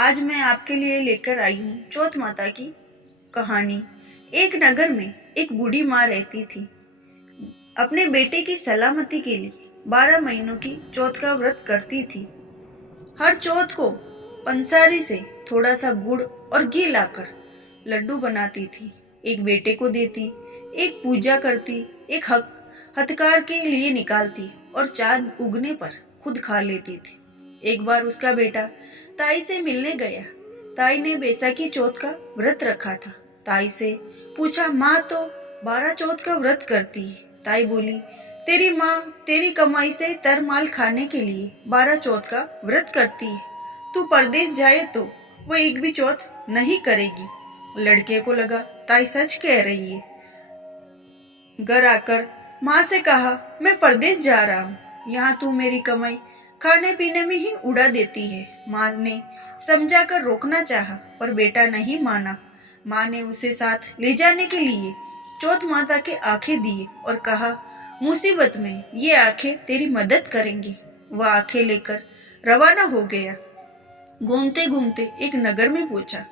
आज मैं आपके लिए लेकर आई हूँ चौथ माता की कहानी। एक नगर में एक बूढ़ी माँ रहती थी। अपने बेटे की सलामती के लिए 12 महीनों की चौथ का व्रत करती थी। हर चौथ को पंसारी से थोड़ा सा गुड़ और घी लाकर लड्डू बनाती थी। एक बेटे को देती, एक पूजा करती, एक हथकार के लिए निकालती और चांद उगने पर खुद खा लेती थी। एक बार उसका बेटा ताई से मिलने गया। ताई ने बैसाखी चौथ का व्रत रखा था। ताई से पूछा, माँ तो 12 चौथ का व्रत करती है। ताई बोली, तेरी माँ तेरी कमाई से तरमाल खाने के लिए 12 चौथ का व्रत करती है। तू परदेश जाए तो वो एक भी चौथ नहीं करेगी। लड़के को लगा ताई सच कह रही है। घर आकर माँ से कहा, मैं परदेश जा रहा हूँ, यहाँ तू मेरी कमाई खाने पीने में ही उड़ा देती है। माँ ने समझा कर रोकना चाहा पर बेटा नहीं माना। माँ ने उसे साथ ले जाने के लिए चौथ माता के आंखें दिए और कहा, मुसीबत में ये आंखें तेरी मदद करेंगी। वह आंखें लेकर रवाना हो गया। घूमते घूमते एक नगर में पहुंचा।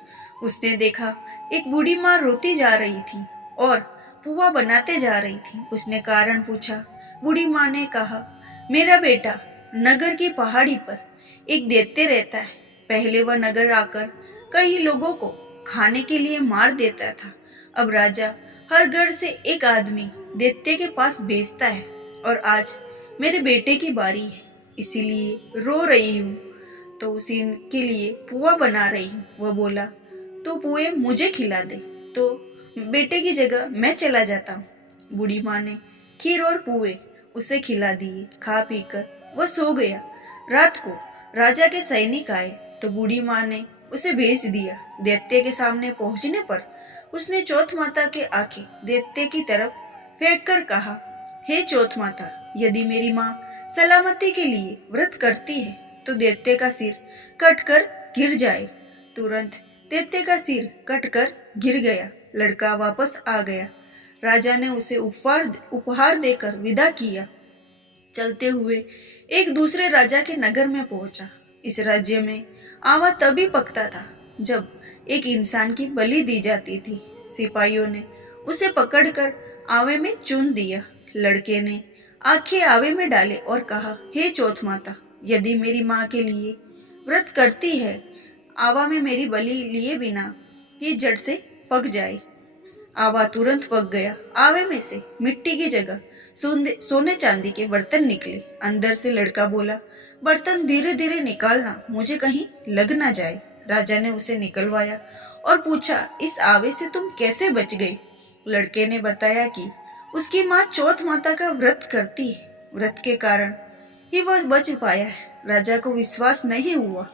उसने देखा एक बूढ़ी माँ रोती जा रही थी और पुआ बनाते जा रही थी। उसने कारण पूछा। बूढ़ी माँ ने कहा, मेरा बेटा नगर की पहाड़ी पर एक दैत्य रहता है। पहले वह नगर आकर कई लोगों को खाने के लिए मार देता था। अब राजा हर घर से एक आदमी दैत्य के पास भेजता है और आज मेरे बेटे की बारी है, इसीलिए रो रही हूँ, तो उसी के लिए पुआ बना रही हूँ। वह बोला, तो पुए मुझे खिला दे तो बेटे की जगह मैं चला जाता हूँ। बूढ़ी माँ ने खीर और पुए उसे खिला दिए। खा पीकर वह सो गया। रात को राजा के सैनिक आए तो बूढ़ी माँ ने उसे भेज दिया। दैत्य के सामने पहुंचने पर उसने चौथ माता के आंखें दैत्य की तरफ फेंक कर कहा, हे चौथ माता, यदि मेरी माँ सलामती के लिए व्रत करती है तो दैत्य का सिर कटकर गिर जाए। तुरंत दैत्य का सिर कटकर गिर गया। लड़का वापस आ गया। राजा ने उसे उपहार देकर विदा किया। चलते हुए एक दूसरे राजा के नगर में पहुंचा। इस राज्य में आवा तभी पकता था जब एक इंसान की बलि दी जाती थी। सिपाहियों ने उसे पकड़कर आवे में चुन दिया। लड़के ने आंखें आवे में डाले और कहा, हे चौथ माता, यदि मेरी माँ के लिए व्रत करती है, आवा में मेरी बलि लिए बिना ही जड़ से पक जाए। आवा तुरंत पक गया। आवे में से मिट्टी की जगह सोने चांदी के बर्तन निकले। अंदर से लड़का बोला, बर्तन धीरे धीरे निकालना, मुझे कहीं लग ना जाए। राजा ने उसे निकलवाया और पूछा, इस आवे से तुम कैसे बच गई? लड़के ने बताया कि उसकी माँ चौथ माता का व्रत करती है, व्रत के कारण ही वह बच पाया है। राजा को विश्वास नहीं हुआ।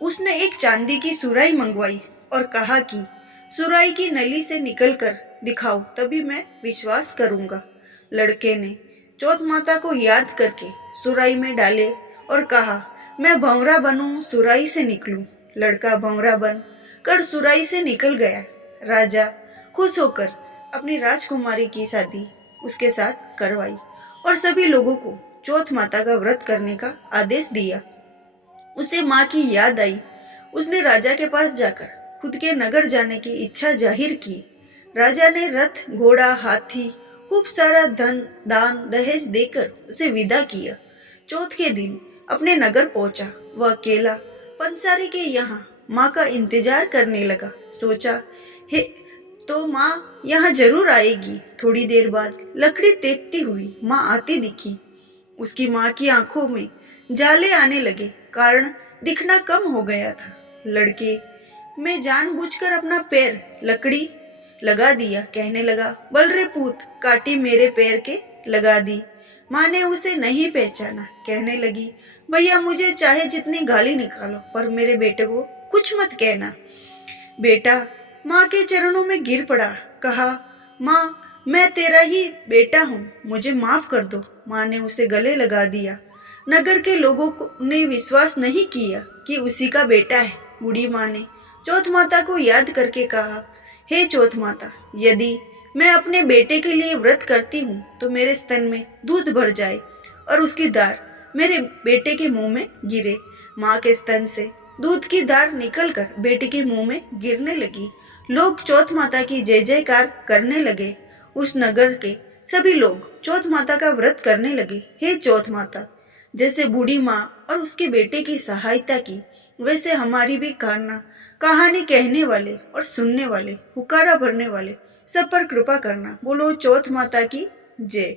उसने एक चांदी की सुराही मंगवाई और कहा कि सुराही की नली से निकलकर दिखाओ, तभी मैं विश्वास करूंगा। लड़के ने चौथ माता को याद करके सुराही में डाले और कहा, मैं भंवरा बनूं, सुराही से निकलूं। लड़का भंवरा बन कर सुराही से निकल गया। राजा खुश होकर अपनी राजकुमारी की शादी उसके साथ करवाई और सभी लोगों को चौथ माता का व्रत करने का आदेश दिया। उसे माँ की याद आई। उसने राजा के पास जाकर खुद के नगर जाने की इच्छा जाहिर की। राजा ने रथ, घोड़ा, हाथी, खूब सारा धन, दान, दहेज देकर उसे विदा किया। चौथ के दिन अपने नगर पहुंचा। वह अकेला पंसारी के यहाँ माँ का इंतजार करने लगा। सोचा, हे तो माँ यहाँ जरूर आएगी। थोड़ी देर बाद लकड़ी टेकती हुई माँ आती दिखी। उसकी माँ की आंखों में जाले आने लगे, कारण दिखना कम हो गया था। लड़के मैं जानबूझकर अपना पैर लकड़ी लगा दिया। कहने लगा, बल रे पूत, काटी मेरे पैर के लगा दी। माँ ने उसे नहीं पहचाना। कहने लगी, भैया मुझे चाहे जितनी गाली निकालो पर मेरे बेटे को कुछ मत कहना। बेटा माँ के चरणों में गिर पड़ा। कहा, माँ मैं तेरा ही बेटा हूँ, मुझे माफ कर दो। माँ ने उसे गले लगा दिया। नगर के लोगों ने विश्वास नहीं किया कि उसी का बेटा है। बूढ़ी माँ ने चौथ माता को याद करके कहा, हे चौथ माता, यदि मैं अपने बेटे के लिए व्रत करती हूँ तो मेरे स्तन में दूध भर जाए और उसकी धार मेरे बेटे के मुंह में गिरे। माँ के स्तन से दूध की धार निकलकर बेटे के मुंह में गिरने लगी। लोग चौथ माता की जय जयकार करने लगे। उस नगर के सभी लोग चौथ माता का व्रत करने लगे। हे चौथ माता, जैसे बूढ़ी माँ और उसके बेटे की सहायता की, वैसे हमारी भी कहानी कहने वाले और सुनने वाले, हुकारा भरने वाले सब पर कृपा करना। बोलो चौथ माता की जय।